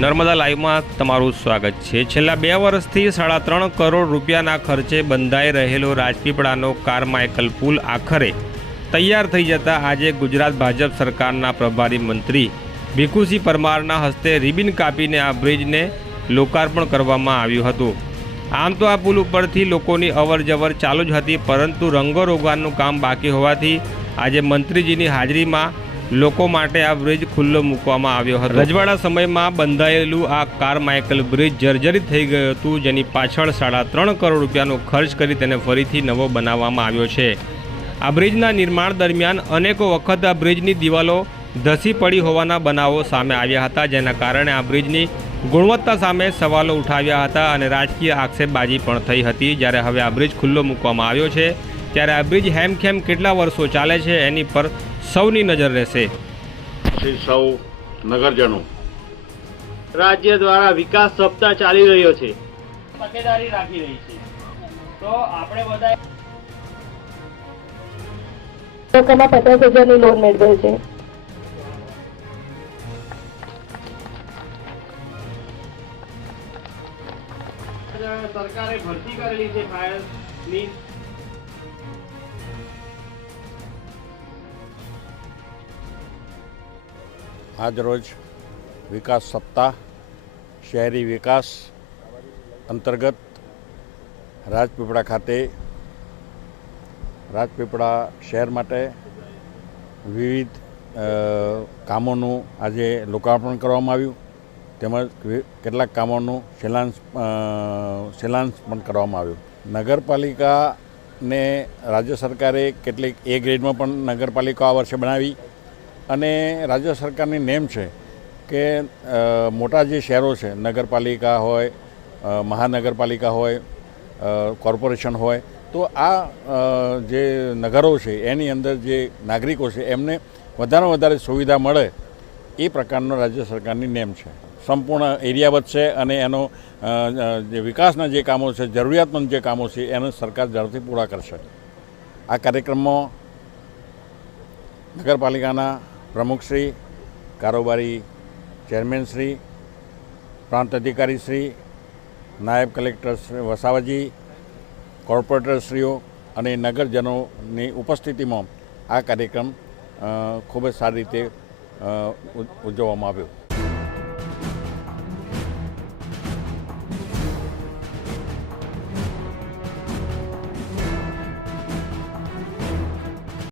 નર્મદા લાઈવમાં તમારું સ્વાગત છે. છેલ્લા બે વર્ષથી સાડા ત્રણ કરોડ રૂપિયાના ખર્ચે બંધાઈ રહેલો રાજપીપળાનો કારમાઇકલ પુલ આખરે તૈયાર થઈ જતા આજે ગુજરાત ભાજપ સરકારના પ્રભારી મંત્રી ભીખુસિંહ પરમારના હસ્તે રિબિન કાપીને આ બ્રિજને લોકાર્પણ કરવામાં આવ્યું હતું. આમ તો આ પુલ ઉપરથી લોકોની અવરજવર ચાલુ જ હતી, પરંતુ રંગરોગાનનું કામ બાકી હોવાથી આજે મંત્રીજીની હાજરીમાં લોકો માટે આ બ્રિજ ખુલ્લો મૂકવામાં આવ્યો હતો. રજવાડા સમયમાં બંધાયેલું આ કારમાઇકલ બ્રિજ જર્જરિત થઈ ગયું હતું, જેની પાછળ સાડા ત્રણ કરોડ રૂપિયાનો ખર્ચ કરી તેને ફરીથી નવો બનાવવામાં આવ્યો છે. આ બ્રિજના નિર્માણ દરમિયાન અનેકો વખત આ બ્રિજની દિવાલો ધસી પડી હોવાના બનાવો સામે આવ્યા હતા, જેના કારણે આ બ્રિજની ગુણવત્તા સામે સવાલો ઉઠાવ્યા હતા અને રાજકીય આક્ષેપબાજી પણ થઈ હતી. જ્યારે હવે આ બ્રિજ ખુલ્લો મૂકવામાં આવ્યો છે, ત્યારે આ બ્રિજ હેમખેમ કેટલા વર્ષો ચાલે છે એની પર સૌની નજર રહેશે. શ્રી સૌ નગરજનો. રાજ્ય દ્વારા વિકાસ સપ્તાહ ચાલી રહ્યો છે. તકેદારી રાખી રહી છે. તો આપણે બધા લોકોમાં પચાસ હજારની લોન મેળવે છે. સરકારે ભરતી કરેલી છે ફાયરની આજરોજ વિકાસ સપ્તાહ, શહેરી વિકાસ અંતર્ગત રાજપીપળા ખાતે, રાજપીપળા શહેર માટે વિવિધ કામોનું આજે લોકાર્પણ કરવામાં આવ્યું. તેમજ કેટલાક કામોનું શિલાન્સ શિલાન્સ પણ કરવામાં આવ્યું. નગરપાલિકાને રાજ્ય સરકારે કેટલીક એ ગ્રેડમાં પણ નગરપાલિકા આ વર્ષે બનાવી. અને રાજ્ય સરકારની નેમ છે કે મોટા જે શહેરો છે, નગરપાલિકા હોય મહાનગરપાલિકા હોય કોર્પોરેશન હોય, તો આ જે નગરો છે, એની અંદર જે નાગરિકો છે, એમને વધારેમાં વધારે સુવિધા મળે એ પ્રકારનો રાજ્ય સરકારની નેમ છે. સંપૂર્ણ એરિયા વધશે અને એનો જે વિકાસના જે કામો છે, જરૂરિયાતમંદ જે કામો છે, એને સરકાર ઝડપથી પૂરા કરશે. આ કાર્યક્રમમાં નગરપાલિકાના પ્રમુખશ્રી, કારોબારી ચેરમેનશ્રી, પ્રાંત અધિકારીશ્રી, નાયબ કલેક્ટર વસાવાજી, કોર્પોરેટરશ્રીઓ અને નગરજનોની ઉપસ્થિતિમાં આ કાર્યક્રમ ખૂબ જ સારી રીતે ઉજવવામાં આવ્યો.